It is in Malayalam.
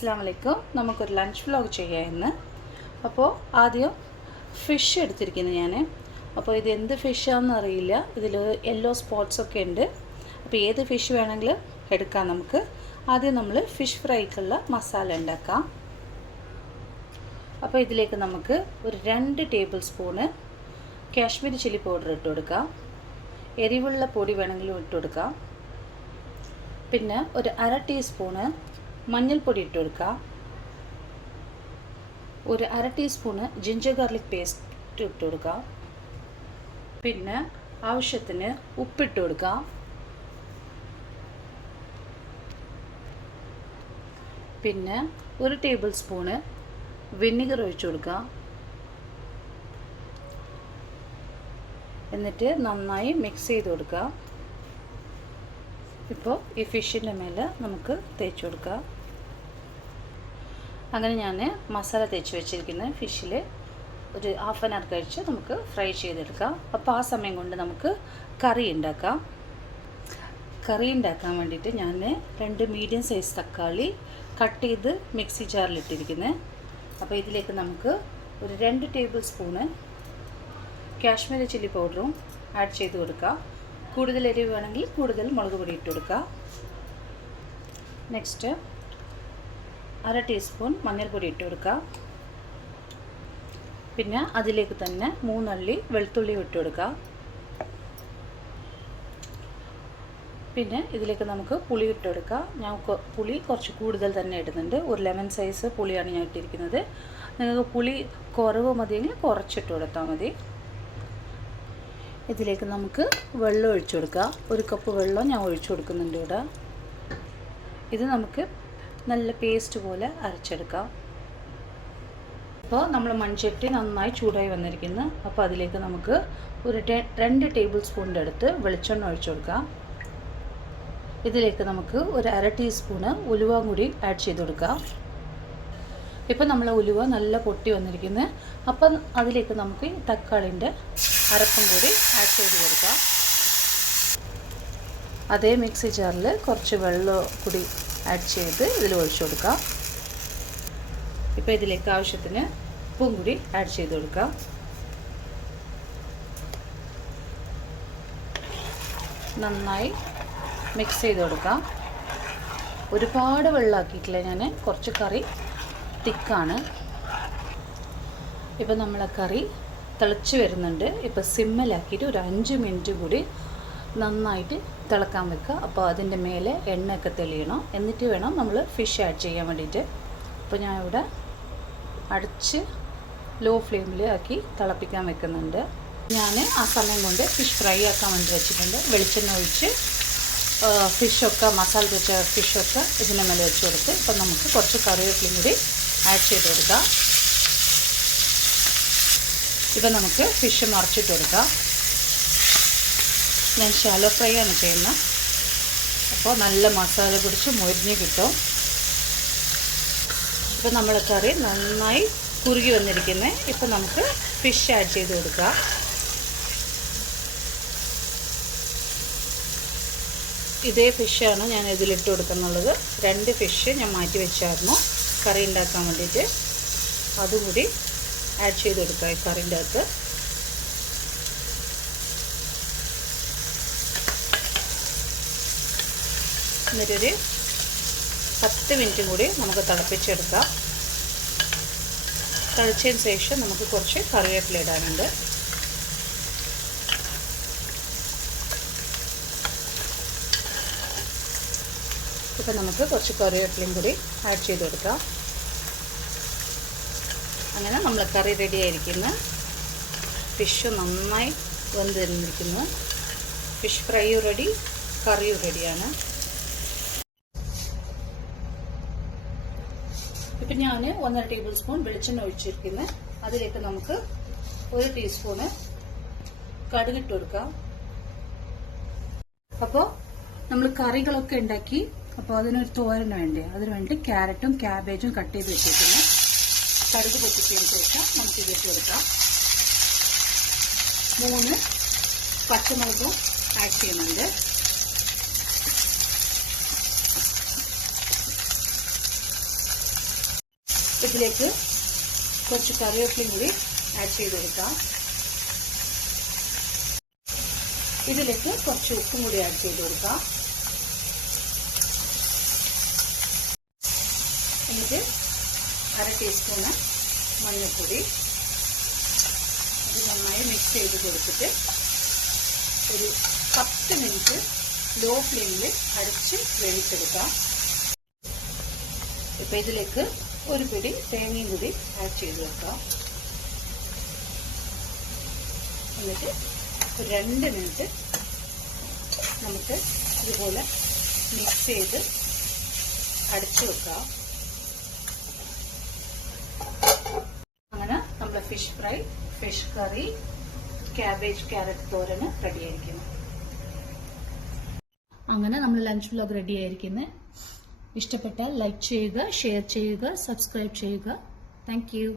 അസ്സലാമു അലൈക്കും. നമുക്കൊരു ലഞ്ച് വ്ലോഗ് ചെയ്യാം ഇന്ന്. അപ്പോൾ ആദ്യം ഫിഷ് എടുത്തിരിക്കുന്നു ഞാൻ. അപ്പോൾ ഇത് എന്ത് ഫിഷാണെന്ന് അറിയില്ല, ഇതിൽ യെല്ലോ സ്പോട്ട്സൊക്കെ ഉണ്ട്. അപ്പോൾ ഏത് ഫിഷ് വേണമെങ്കിലും എടുക്കാം നമുക്ക്. ആദ്യം നമ്മൾ ഫിഷ് ഫ്രൈക്കുള്ള മസാല ഉണ്ടാക്കാം. അപ്പോൾ ഇതിലേക്ക് നമുക്ക് ഒരു 2 table spoon Kashmiri chilli powder ഇട്ട് കൊടുക്കാം. എരിവുള്ള പൊടി വേണമെങ്കിലും ഇട്ട് കൊടുക്കാം. പിന്നെ ഒരു 1/2 ടീസ്പൂണ് മഞ്ഞൾപ്പൊടി ഇട്ട് കൊടുക്കാം. ഒരു 1/2 ടീസ്പൂണ് ജിഞ്ചർ ഗാർലിക് പേസ്റ്റ് ഇട്ട് കൊടുക്കാം. പിന്നെ ആവശ്യത്തിന് ഉപ്പിട്ട് കൊടുക്കാം. പിന്നെ ഒരു ടേബിൾ സ്പൂണ് വിനിഗർ ഒഴിച്ചു കൊടുക്കാം. എന്നിട്ട് നന്നായി മിക്സ് ചെയ്ത് കൊടുക്കാം. ഇപ്പോൾ ഈ ഫിഷിൻ്റെ മേലെ നമുക്ക് തേച്ച് കൊടുക്കാം. അങ്ങനെ ഞാൻ മസാല തേച്ച് വെച്ചിരിക്കുന്ന ഫിഷിൽ ഒരു 1/2 hour കഴിച്ച് നമുക്ക് ഫ്രൈ ചെയ്തെടുക്കാം. അപ്പോൾ ആ സമയം കൊണ്ട് നമുക്ക് കറി ഉണ്ടാക്കാം. കറി ഉണ്ടാക്കാൻ വേണ്ടിയിട്ട് ഞാൻ 2 മീഡിയം സൈസ് തക്കാളി കട്ട് ചെയ്ത് മിക്സി ജാറിലിട്ടിരിക്കുന്നത്. അപ്പോൾ ഇതിലേക്ക് നമുക്ക് ഒരു 2 ടേബിൾ സ്പൂണ് കാശ്മീരി ചില്ലി പൗഡറും ആഡ് ചെയ്ത് കൊടുക്കാം. കൂടുതൽ എരിവ് വേണമെങ്കിൽ കൂടുതൽ മുളക് പൊടി ഇട്ട് കൊടുക്കുക. നെക്സ്റ്റ് 1/2 ടീസ്പൂൺ മഞ്ഞൾപ്പൊടി ഇട്ട് കൊടുക്കുക. പിന്നെ അതിലേക്ക് തന്നെ 3 അല്ലി വെളുത്തുള്ളി ഇട്ട് കൊടുക്കുക. പിന്നെ ഇതിലേക്ക് നമുക്ക് പുളി ഇട്ട് കൊടുക്കുക. ഞാൻ പുളി കുറച്ച് കൂടുതൽ തന്നെ ഇടുന്നുണ്ട്. ഒരു ലെമൺ സൈസ് പുളിയാണ് ഞാൻ ഇട്ടിരിക്കുന്നത്. നിങ്ങൾക്ക് പുളി കുറവ് മതിയെങ്കിൽ കുറച്ചിട്ട് കൊടുത്താൽ മതി. ഇതിലേക്ക് നമുക്ക് വെള്ളം ഒഴിച്ചു കൊടുക്കുക. 1 കപ്പ് വെള്ളം ഞാൻ ഒഴിച്ചു കൊടുക്കുന്നുണ്ട് ഇവിടെ. ഇത് നമുക്ക് നല്ല പേസ്റ്റ് പോലെ അരച്ചെടുക്കാം. അപ്പോൾ നമ്മൾ മൺചട്ടി നന്നായി ചൂടായി വന്നിരിക്കുന്നു. അപ്പോൾ അതിലേക്ക് നമുക്ക് ഒരു 2 ടേബിൾ സ്പൂണിൻ്റെ അടുത്ത് വെളിച്ചെണ്ണ ഒഴിച്ചു കൊടുക്കാം. ഇതിലേക്ക് നമുക്ക് ഒരു 1/2 ടീസ്പൂണ് ഉലുവ കൂടി ആഡ് ചെയ്ത് കൊടുക്കാം. ഇപ്പം നമ്മൾ ഉലുവ നല്ല പൊട്ടി വന്നിരിക്കുന്നത്. അപ്പം അതിലേക്ക് നമുക്ക് തക്കാളിൻ്റെ അരപ്പും കൂടി ആഡ് ചെയ്ത് കൊടുക്കാം. അതേ മിക്സി ജാറിൽ കുറച്ച് വെള്ളം കൂടി ആഡ് ചെയ്ത് ഇതിൽ ഒഴിച്ചു കൊടുക്കാം. ഇപ്പോൾ ഇതിലേക്ക് ആവശ്യത്തിന് ഉപ്പും കൂടി ആഡ് ചെയ്ത് കൊടുക്കാം. നന്നായി മിക്സ് ചെയ്ത് കൊടുക്കാം. ഒരുപാട് വെള്ളമാക്കിയിട്ടില്ല ഞാൻ, കുറച്ച് കറി തിക്കാണ്. ഇപ്പം നമ്മളെ കറി തിളച്ച് വരുന്നുണ്ട്. ഇപ്പോൾ സിമ്മിലാക്കിയിട്ട് ഒരു 5 മിനിറ്റ് കൂടി നന്നായിട്ട് തിളക്കാൻ വെക്കുക. അപ്പോൾ അതിൻ്റെ മേലെ എണ്ണയൊക്കെ തെളിയണം. എന്നിട്ട് വേണം നമ്മൾ ഫിഷ് ആഡ് ചെയ്യാൻ വേണ്ടിയിട്ട്. അപ്പോൾ ഞാൻ ഇവിടെ അടച്ച് ലോ ഫ്ലെയിമിൽ ആക്കി തിളപ്പിക്കാൻ വെക്കുന്നുണ്ട്. ഞാൻ ആ സമയം കൊണ്ട് ഫിഷ് ഫ്രൈ ആക്കാൻ വേണ്ടി വെച്ചിട്ടുണ്ട്. വെളിച്ചെണ്ണ ഒഴിച്ച് ഫിഷൊക്കെ മസാല വെച്ച ഫിഷൊക്കെ ഇതിൻ്റെ മേലെ വെച്ച് കൊടുത്ത് ഇപ്പം നമുക്ക് കുറച്ച് കറിവേപ്പിലയും കൂടി ആഡ് ചെയ്ത് കൊടുക്കാം. ഇപ്പം നമുക്ക് ഫിഷ് മറിച്ചിട്ട് കൊടുക്കാം. ഞാൻ ഷാലോ ഫ്രൈ ആണ് ചെയ്യുന്നത്. അപ്പോൾ നല്ല മസാല പിടിച്ച് മൊരിഞ്ഞ് കിട്ടും. ഇപ്പം നമ്മുടെ കറി നന്നായി കുറുകി വന്നിരിക്കുന്നത്. ഇപ്പം നമുക്ക് ഫിഷ് ആഡ് ചെയ്ത് കൊടുക്കാം. ഇതേ ഫിഷാണ് ഞാൻ ഇതിലിട്ട് കൊടുക്കുന്നുള്ളത്. 2 ഫിഷ് ഞാൻ മാറ്റി വെച്ചായിരുന്നു കറി ഉണ്ടാക്കാൻ വേണ്ടിയിട്ട്. അതുകൂടി ആഡ് ചെയ്ത് കൊടുക്കുക ഈ കറിൻ്റെ അകത്ത്. എന്നിട്ടൊരു 10 മിനിറ്റ് കൂടി നമുക്ക് തിളപ്പിച്ചെടുക്കാം. തിളച്ചതിന് ശേഷം നമുക്ക് കുറച്ച് കറിവേപ്പില ഇടാനുണ്ട്. ഇപ്പം നമുക്ക് കുറച്ച് കറിവേപ്പിലയും കൂടി ആഡ് ചെയ്ത് കൊടുക്കാം. അങ്ങനെ നമ്മൾ കറി റെഡി ആയിരിക്കുന്നു. ഫിഷ് നന്നായി വെന്തിരിക്കുന്നു. ഫിഷ് ഫ്രൈയും റെഡി, കറിയും റെഡിയാണ്. ഇപ്പം ഞാൻ 1/2 ടേബിൾ സ്പൂൺ വെളിച്ചെണ്ണ ഒഴിച്ചിരിക്കുന്നു. അതിലേക്ക് നമുക്ക് 1 ടീസ്പൂണ് കടുകിട്ട് കൊടുക്കാം. അപ്പോൾ നമ്മൾ കറികളൊക്കെ ഉണ്ടാക്കി. അപ്പോൾ അതിനൊരു തോരൻ വേണ്ടേ, അതിന് വേണ്ടി ക്യാരറ്റും ക്യാബേജും കട്ട് ചെയ്ത് വെച്ചിരിക്കുന്നു. കടുക് പൊട്ടിച്ചതിന് ശേഷം നമുക്ക് ഇതിട്ട് കൊടുക്കാം. 3 പച്ചമുളകും ആഡ് ചെയ്യുന്നുണ്ട്. ഇതിലേക്ക് കുറച്ച് കറിവേപ്പിലയും കൂടി ആഡ് ചെയ്ത് കൊടുക്കാം. ഇതിലേക്ക് കുറച്ച് ഉപ്പും കൂടി ആഡ് ചെയ്ത് കൊടുക്കാം. എന്നിട്ട് 1/2 ടീസ്പൂണ് മഞ്ഞൾപ്പൊടി ഇത് നന്നായി മിക്സ് ചെയ്ത് കൊടുത്തിട്ട് ഒരു 10 മിനിറ്റ് ലോ ഫ്ലെയിമിൽ അടച്ച് വേവിച്ചെടുക്കാം. ഇപ്പം ഇതിലേക്ക് ഒരു പിടി തേങ്ങയും കൂടി ആഡ് ചെയ്ത് വെക്കാം. എന്നിട്ട് ഒരു 2 മിനിറ്റ് നമുക്ക് ഇതുപോലെ മിക്സ് ചെയ്ത് അടച്ചു വെക്കാം. അങ്ങനെ നമ്മുടെ fish fry, fish curry, cabbage carrot തോരന് റെഡി ആയിരിക്കുന്നു. അങ്ങനെ നമ്മൾ ലഞ്ച് വ്ലോഗ് റെഡി ആയിരിക്കുന്നത്. ഇഷ്ടപ്പെട്ടാൽ ലൈക്ക് ചെയ്യുക, ഷെയർ ചെയ്യുക, സബ്സ്ക്രൈബ് ചെയ്യുക. Thank you.